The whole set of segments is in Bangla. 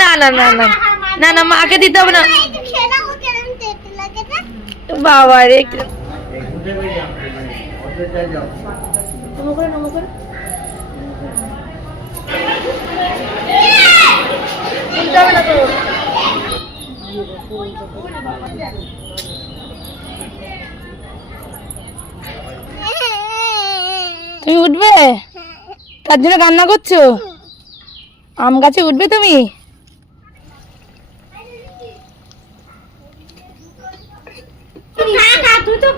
না না না না না না মাকে দিতে হবে না বাবা রে তুমি উঠবে? তার জন্য কান্না করছো? আম গাছে উঠবে তুমি? তুই তো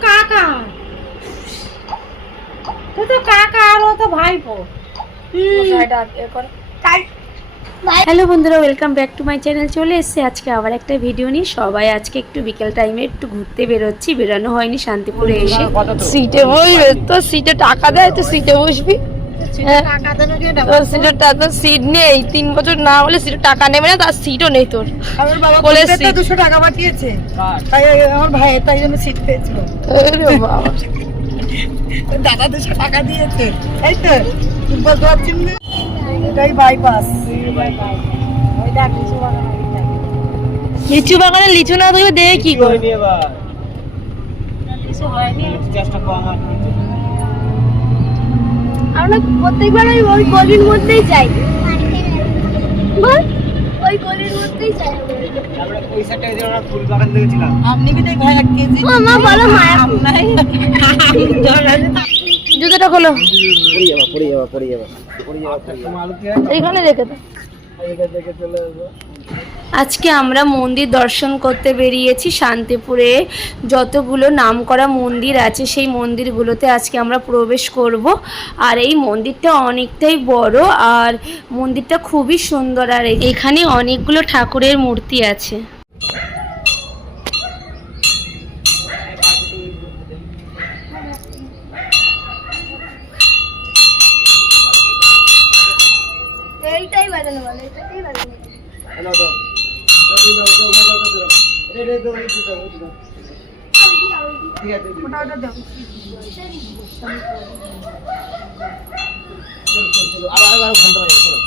কাকা আর ও তো ভাইপো। হ্যালো বন্ধুরা, welcome back to my channel. চলে এসেছি আজকে আবার একটা ভিডিও নিয়ে। সবাই আজকে একটু বিকেল টাইমে একটু ঘুরতে বেরোচ্ছি, বেরোনো হয়নি শান্তিপুরে এসে। সিটে বসবে তো, সিটে টাকা দেয় তো সিটে বসবি। সিট নেই 3 বছর না হলে সিটে টাকা নেবে না, তার সিটও নেই তোর। আমার বাবা 200 টাকা পাঠিয়েছে, তাই আমার ভাই তাই জন্য সিট পেয়েছিল। দাদা 200 টাকা দিয়েছে, তাই তো বলতে পারছেন না। এটাই বাইপাস। ওই দেখ লিচু বাগানে লিচু না থাকবে দেখে কি করবি? আমরা প্রত্যেকবার ওই গলির মধ্যেই যাই, ওই গলির মধ্যেই যাই। আমরা ওই সাইডে যে আমরা ফুল বাগান দেখেছিলাম। আপনি কি ভাই 1 কেজি মামা বলো মায়া নাই। জুতোটা খোলো, পড়ে যাবে। এইখানে রেখে দাও। আজকে আমরা মন্দির দর্শন করতে বেরিয়েছি। শান্তিপুরে যতগুলো নামকরা মন্দির আছে সেই মন্দিরগুলোতে আজকে আমরা প্রবেশ করব। আর এই মন্দিরটা অনেকটাই বড় আর মন্দিরটা খুবই সুন্দর। আর এখানে অনেকগুলো ঠাকুরের মূর্তি আছে। এইটাই বাজানো বলে, এটাই বাজানো। হ্যালো দাও। ঠিক আছে, ওটা দাও। চলো আবার ঘন্টা বাজে চলো।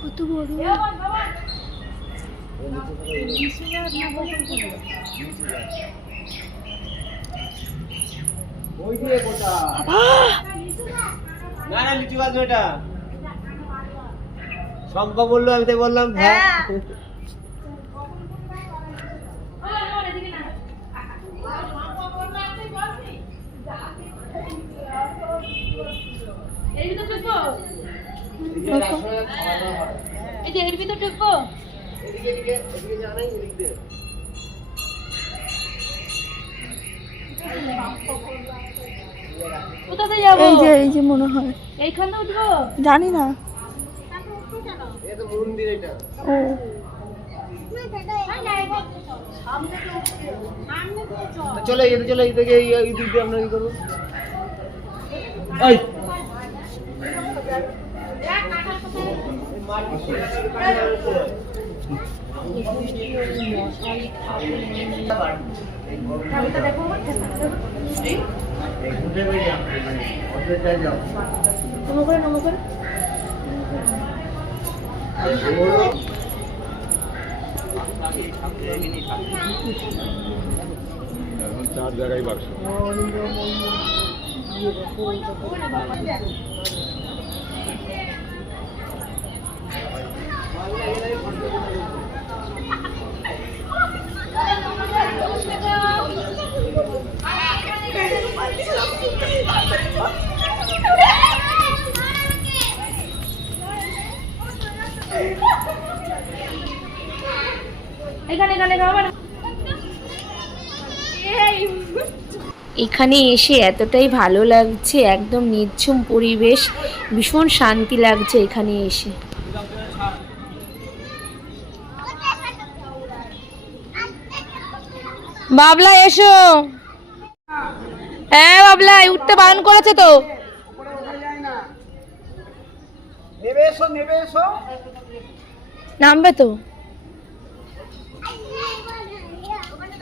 কত বড় ওই দিয়ে কোটা না না লিচু গাছ ওটা সম্পা বললো, আমি তাই বললাম হ্যাঁ। এর ভিতর ঢুকবো। এদিকে জানাই এদিক দিয়ে। কোথাতে যাবো? এই যে মনে হয় এইখানে উঠবো, জানি না। এটা তো মন্দির এটা। ও চলো এদিকে এই দিক দিয়ে আমরা কি করবো? এই চার জায়গায় বাক্স। এখানে এসে এতটাই ভালো লাগছে, একদম নিঝুম পরিবেশ, ভীষণ শান্তি লাগছে এখানে এসে। বাবলা এসো। হ্যাঁ বাবলাই উঠতে বারণ করেছে তো। নেবে এসো, নেবে এসো। নামবে তো।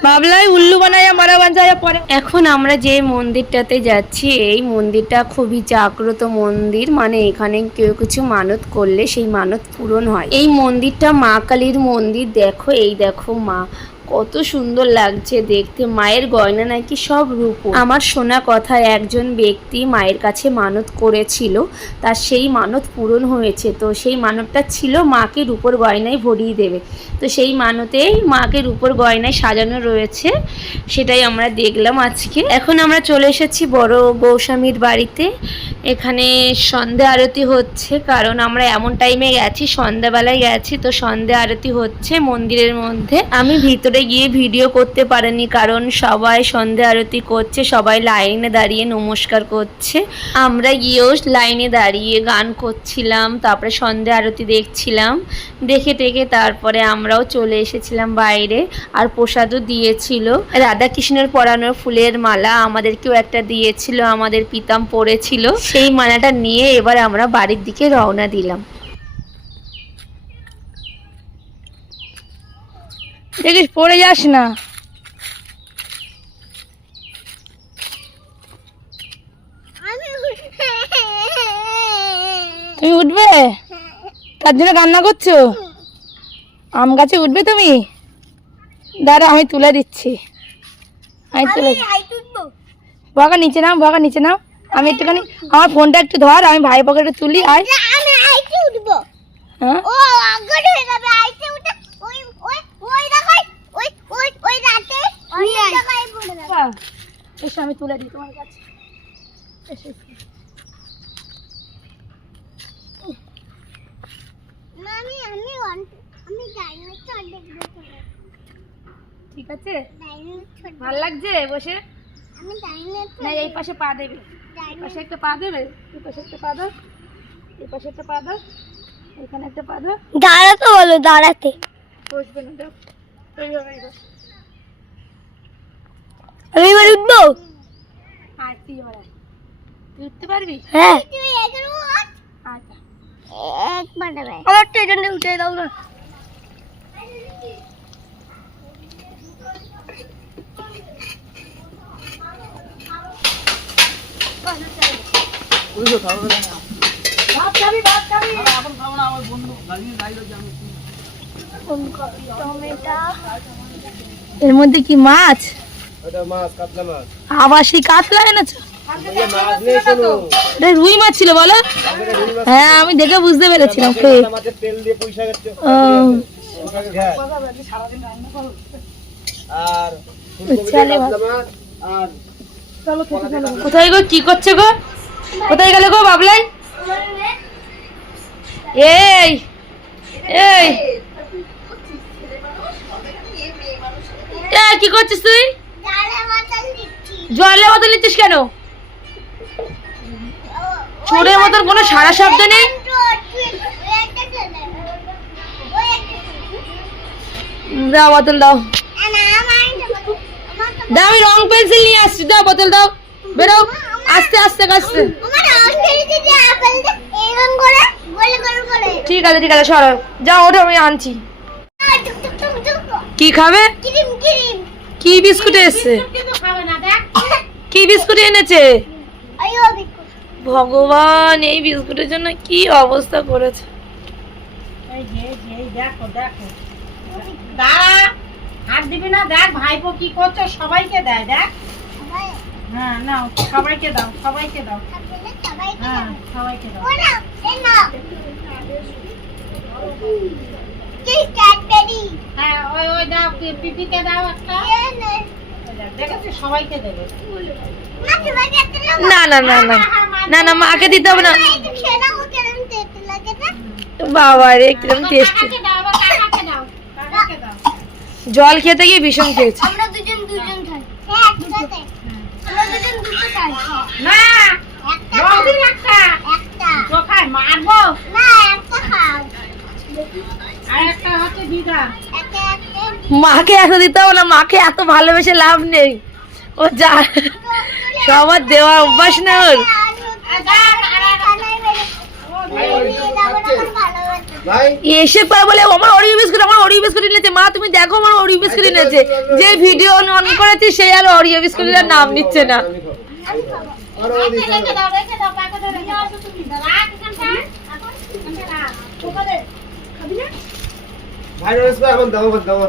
বাবলাই উল্লু বানায়া মারা বাঞ্চায়া পরে। এখন আমরা যে মন্দিরটাতে যাচ্ছি এই মন্দিরটা খুবই জাগ্রত মন্দির, মানে এখানে কেউ কিছু মানত করলে সেই মানত পূরণ হয়। এই মন্দিরটা মা কালীর মন্দির। দেখো, এই দেখো মা, কত সুন্দর লাগছে দেখতে। মায়ের গয়না নাকি সব রূপো। আমার শোনা কথা একজন ব্যক্তি মায়ের কাছে মানত করেছিল, তার সেই মানত পূরণ হয়েছে। তো সেই মানতটা ছিল মাকে রূপোর গয়নায় ভরিয়ে দেবে। তো সেই মানতেই মাকে রূপোর গয়নায় সাজানো রয়েছে, সেটাই আমরা দেখলাম আজকে। এখন আমরা চলে এসেছি বড় গোস্বামীর বাড়িতে। এখানে সন্ধ্যা আরতি হচ্ছে, কারণ আমরা এমন টাইমে গেছি, সন্ধ্যাবেলায় গেছি, তো সন্ধ্যা আরতি হচ্ছে মন্দিরের মধ্যে। আমি ভিতরে গিয়ে ভিডিও করতে পারিনি, কারণ সবাই সন্ধ্যা আরতি করছে, সবাই লাইনে দাঁড়িয়ে নমস্কার করছে। আমরা গিয়েও লাইনে দাঁড়িয়ে গান করছিলাম, তারপরে সন্ধ্যা আরতি দেখছিলাম। দেখে টেকে তারপরে আমরাও চলে এসেছিলাম বাইরে। আর প্রসাদও দিয়েছিল, রাধা কৃষ্ণের পরানোর ফুলের মালা আমাদেরকেও একটা দিয়েছিল, আমাদের পিতাম পড়েছিল। সেই মালাটা নিয়ে এবার আমরা বাড়ির দিকে রওনা দিলাম। দেখিস পড়ে যাস না। তুমি উঠবে? তার জন্য কান্না করছো? আম গাছে উঠবে তুমি? দাঁড়া আমি তুলে দিচ্ছি। আমি তুলে বকা নিচে নাও, বকা নিচে নাও। আমি একটুখানি আমার ফোনটা একটু ধর, আমি ভাই পকেটে তুলি। আয় হ্যাঁ এসো আমি তুলে দিই তোমার কাছে। এসো ঠিক আছে, ভালো লাগছে বসে? না এই পাশে পা দেবে, এই পাশে একটা পা দেবে, এই পাশে একটা পা দাও, এই পাশে একটা পা দাও, এখানে একটা পা দাও। দাঁড়াতে বলো, দাঁড়াতে। বসবে না, দাও এইভাবে। আমি এবার উঠবো? আয় তুই এবার আয়। তুই উঠতে পারবি? হ্যাঁ। আচ্ছা আমার ট্রেনে উঠে দাও না। এর মধ্যে কি মাছ? ওটা মাছ, কাতলা মাছ। আবার সেই কাতলা এনেছো? মাছ নেই কোনো। এটা রুই মাছ ছিল বলো? হ্যাঁ আমি দেখে বুঝতে পেরেছিলাম। মাছের তেল দিয়ে পয়সা গেছে। আর কাতলা মাছ আর কোথায় গো, কি করছে গো? কোথায় গেল গো বাবলাই? এই এই কি করছিস তুই? জলের বোতল নিচ্ছিস কেন? চোরের মতন কোনো সারা শব্দ নেই। দাও বোতল দাও, দাও আমি রং পেন্সিল নিয়ে আসছি। দাও বোতল দাও, বেরো আস্তে আস্তে আস্তে। ঠিক আছে ঠিক আছে, সরো যাও, ওঠো আমি আনছি। কি খাবে? কি বিস্কুট এসছে? কি বিস্কুট এনেছে? ভগবান, এই বিস্কুটের জন্য কি অবস্থা করেছে। হাত দিবি না, দেখ ভাইপো কি করছো, সবাইকে দেয়, দেখ। হ্যাঁ নাও, সবাইকে দাও, সবাইকে দাও। হ্যাঁ সবাইকে দাও। হ্যাঁ ওই ওই দাও, পিপিকে দাও একটা। দেখেছি সবাইকে দেবে। না না না না না না, মাকে দিতে হবে না। বাবা রে কিরকম টেস্টি। জল খেতে গিয়ে ভীষণ খেয়েছে। আমরা দুজন দুজন খাই। হ্যাঁ একসাথে। আমরা দুজন দুটো খাই। না একটা তো খাই, মারবো না একটা খাও। আর একটা হচ্ছে দিদা। একটা একটা মাকে এত দিতে হবে না, মাকে এত ভালোবেসে লাভ নেই। ও যা সবার দেওয়া অভ্যাস না ওর। ভাই এসে পর বলে আমার ওরিও বিস্কুট, আমার ওরিও বিস্কুট এনেছে। মা তুমি দেখো আমার ওরিও বিস্কুট এনেছে। যে ভিডিও অন করেছি সেই আর ওরিও বিস্কুটের নাম নিচ্ছে না। আমি খাবো। আর ও দিছে রেখে দাও পাকে ধরে নিয়ে আসো তুমি। রাখ এখানটা, এখানটা রাখ। ওখানে খাবি না? ভাই রয়েছে এখন দাও আমি খাবো।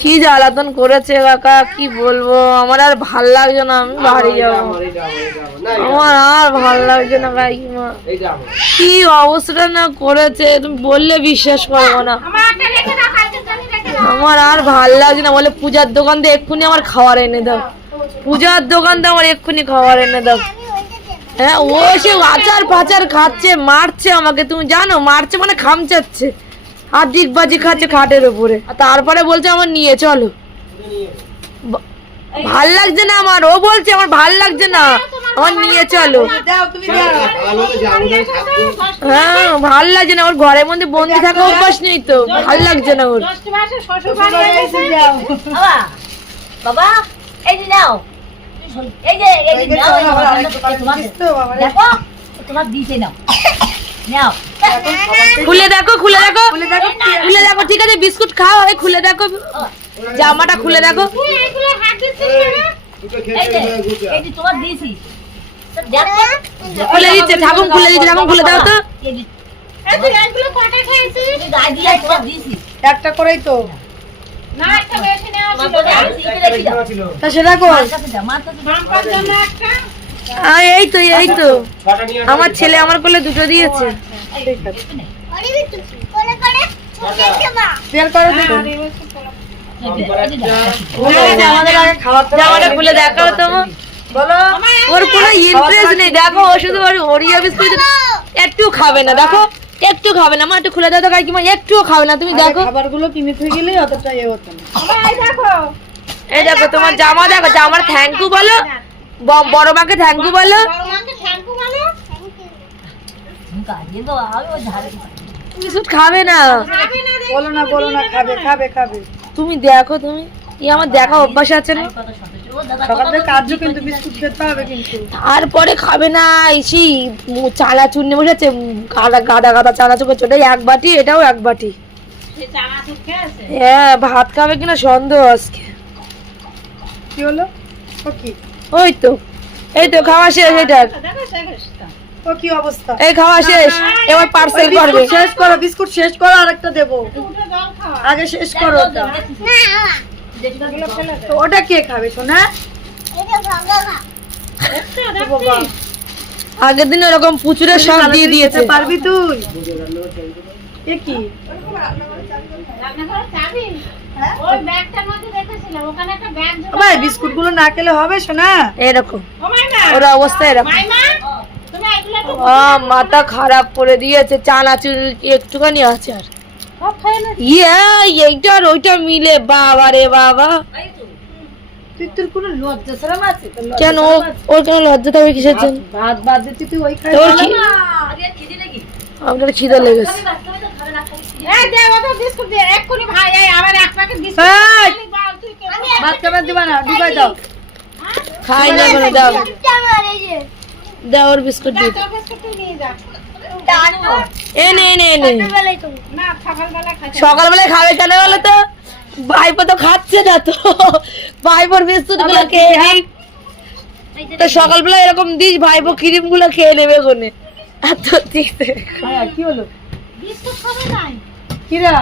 কি জ্বালাতন করেছে কাকা, কি বলবো। আমার আর ভাল লাগছে না, আমি বাড়ি যাবো। আমার আর ভাল লাগছে না কাকিমা, এইটা আমার কি অবস্থা না করেছে তুমি বললে বিশ্বাস করবো না। আমারটা রেখে দাও, কালকে জানি রেখে দাও। আমার আর ভাল লাগছে না। বলে পূজার দোকান দিয়ে এক্ষুনি আমার খাবার এনে দাও, পূজার দোকান দিয়ে আমার এক্ষুনি খাবার এনে দাও। হ্যাঁ ও সে আচার ফাচার খাচ্ছে, মারছে আমাকে, তুমি জানো মারছে মানে খামচাচ্ছে, আর দিকবাজি খাচ্ছে খাটের উপরে। আর তারপরে বলছে আমার নিয়ে চলো। ভাল লাগছে না আমার, ও বলছে আমার ভাল লাগছে না, আমার নিয়ে চলো। ভালো যে আমাদের থাকবে হ্যাঁ ভাল লাগছে না, ওর ঘরের মধ্যে বন্দি থাকা অভ্যাস নেই তো, ভাল লাগছে না ওর। 10 মাসে শ্বশুর বাড়ি এসেছে। বাবা এই যে নাও, এই যে নাও, দেখো তোমার দিতে নাও, নাও খুলে দেখো, খুলে দেখো, খুলে দেখো, ঠিক আছে বিস্কুট খাও, এই খুলে দেখো, জামাটা খুলে দেখো। তুই এগুলো হাত দিচ্ছিস না? দুটো এই যে খেতে এই যে তোমার দিয়েছি, দেখো খুলে দিচ্ছে ঠাকুর, খুলে দিচ্ছে ঠাকুর, খুলে দাও তো। এই যে এই তুই এগুলো কটা খেয়েছিস? গায়ে দিয়ে তোমার দিয়েছি, একটা করেই তো। না, একটা বেশি নেওয়া তোমার ছিল। তো আমি সিটে রেখে দাও, ছিল তা সেটা কর। মার কাছে দাও, মার কাছে দাও। মাম্পার জন্য একটা। এই তো এই তো ছটা নিয়ে আমার ছেলে আমার কোলে দুটো দিয়েছে। বের করো দেখো। জামাটা খুলে দেখাও তো বলো। ওর কোনো ইন্টারেস্ট নেই, দেখো ও শুধু ওরিও বিস্কুট একটু খাবে না, দেখো একটু খাবে না। মা একটু খুলে দাও তো কাকিমা, একটুও খাবে না, তুমি দেখো। খাবারগুলো কিনে থেকে গেলে অতটা ইয়ে হতো না। এই দেখো। এই দেখো তোমার জামা, দেখো জামার থ্যাংক ইউ বলো, বড় মাকে থ্যাংক ইউ বলো। বড় মাকে থ্যাংক ইউ বলো। গায়ে দাও, আমি ওই ঝাড়ে বিস্কুট খাবে না, খাবে না রে। বলো না খাবে খাবে খাবে। তুমি দেখো, তুমি আমার দেখা অভ্যাস আছে না। কথা শুনতে ও দাদা সকালে কাজও কিন্তু বিস্কুট খেতে হবে কিন্তু। তারপরে খাবে না, এসি চানাচুর নিয়ে বসেছে, গাদা গাদা চানাচুর করছে, ওটাই এক বাটি, এটাও এক বাটি। সে চানাচুর খেয়েছে। হ্যাঁ ভাত খাবে কিনা সন্দেহ আজকে। কি হলো? ও কি এই তো খাওয়া শেষ, এটার দেখো শেষ তো। ও কি অবস্থা? এই খাওয়া শেষ, এবার পার্সেল করবে। বিস্কুট শেষ করো, বিস্কুট শেষ করো, আরেকটা দেবো। দুটো জল খাওয়া। আগে শেষ করো ওটা। এগুলো ফেলে দে। তো ওটা কে খাবে সোনা? দেখছো, বাবা, দেখছিস? আগের দিন ওরকম পুচুরের সব দিয়ে দিয়েছে। খেতে পারবি তুই? এ কি? রান্নাঘরে চাবি? ওই ব্যাগটার মধ্যে রেখেছিলাম, ওখানে একটা ব্যাগ জমা। ভাই বিস্কুট গুলো না খেলে হবে সোনা? এরকম ও মাইমা, ওর অবস্থা এরকম। মাইমা, তুমি এগুলো একটু মাথা খারাপ করে দিয়েছে, চানাচুর একটুখানি আছে আর সব খেয়ে নে। এইটা আর ওইটা মিলে, বাবা রে বাবা। তুই তোর কোনো লজ্জা শরম আছে? তোর লজ্জা কেন শরম আছে? ওর কেন লজ্জা থাকবে কিসের জন্য? ভাত বাদ দিচ্ছি তুই ওই খাই। তোর কি আগে খিদে লেগে আপনার খিদে লেগেছে? তুমি তো খাবে না এই দে, ও তো বিস্কুট দিয়ে এক্ষুনি ভাই, এই আবার এক প্যাকেট বিস্কুট। এই! খালি বাল, তুই কে- ভাত খাবার দিবা না, ডুবাই দাও। খাই না কেন, দাও দাও ওর বিস্কুট যা, দিই। তোর বিস্কুট তুই নিয়ে যা। এনে না, সকালবেলা খাচ্ছি। সকালবেলায় খাবে কেন বলো তো? ভাইপো তো খাচ্ছে না তো, ভাইপোর বিস্কুট গুলো খেয়ে নিই তো সকালবেলা এরকম দিস, ভাইপো ক্রিম গুলো খেয়ে নেবে কোনে। এত দিতে হ্যাঁ, কি হলো? বিস্কুট খাবে নাই? কিরা?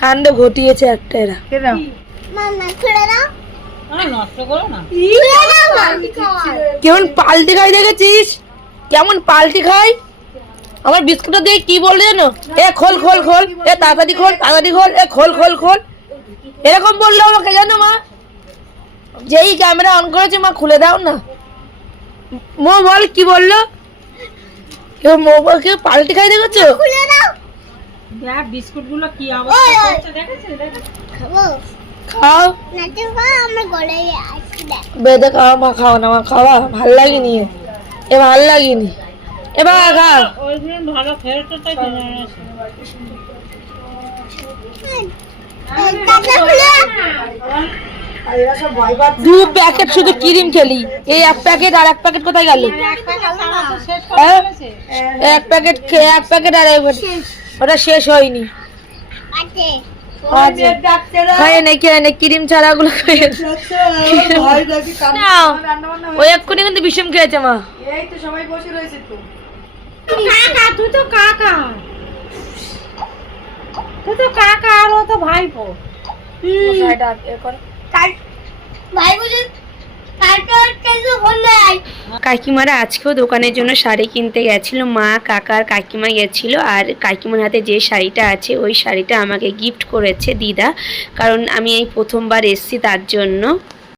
কাণ্ড ঘটিয়েছে একটা এরা। কিরা? নষ্ট করো না। কেমন পাল্টি খাই দেখেছিস, কেমন পাল্টি খাই। আমার বিস্কুটটা দিয়ে কি বললে জানো? এ খোল খোল খোল, এ তাড়াতাড়ি খোল তাড়াতাড়ি খোল, এ খোল খোল খোল, এরকম বললো আমাকে জানো মা। যেই ক্যামেরা অন করেছে, মা খুলে দাও না। মো বল কি বললো? কেউ মোবাইলকে পাল্টি খাই দেখেছো? দেখ বিস্কুট গুলো কি অবস্থা করছে, দেখেছিস? খাও বেঁধে খাওয়া, মা খাও না, মা খাওয়া ভাল লাগেনি, এ ভাল লাগেনি, এবার খা। ওইগুলো ভালো খেয়েছে তাই জেনে আর এরা সব ভয় পাচ্ছে। 2 প্যাকেট শুধু ক্রিম খেলি, এই 1 প্যাকেট আর 1 প্যাকেট কোথায় গেল? এক প্যাকেট ছাড়া আছে, শেষ করে হ্যাঁ? ফেলেছে। 1 প্যাকেট খেয়ে 1 প্যাকেট আর ওটা শেষ হয়নি। আছে যাচ্ছে না। খায় নাকি ক্রিম ছাড়া ওগুলো খায় যাচ্ছে, ভয় দেখি কান্না। নাও। রান্না বান্না ওই এক্ষুনি কিন্তু বিষম খেয়েছে মা। এই তো সবাই বসে রয়েছে তো। কাকা, তুই তো কাকা। তুই তো কাকা আর ও তো ভাইপো। ভাই বুঝে তারপর কেসে বললে কাকিমারা আজকেও দোকানের জন্য শাড়ি কিনতে গেছিলো, মা কাকা আর কাকিমা গেছিলো। আর কাকিমার হাতে যে শাড়িটা আছে ওই শাড়িটা আমাকে গিফট করেছে দিদা, কারণ আমি এই প্রথমবার এসেছি তার জন্য।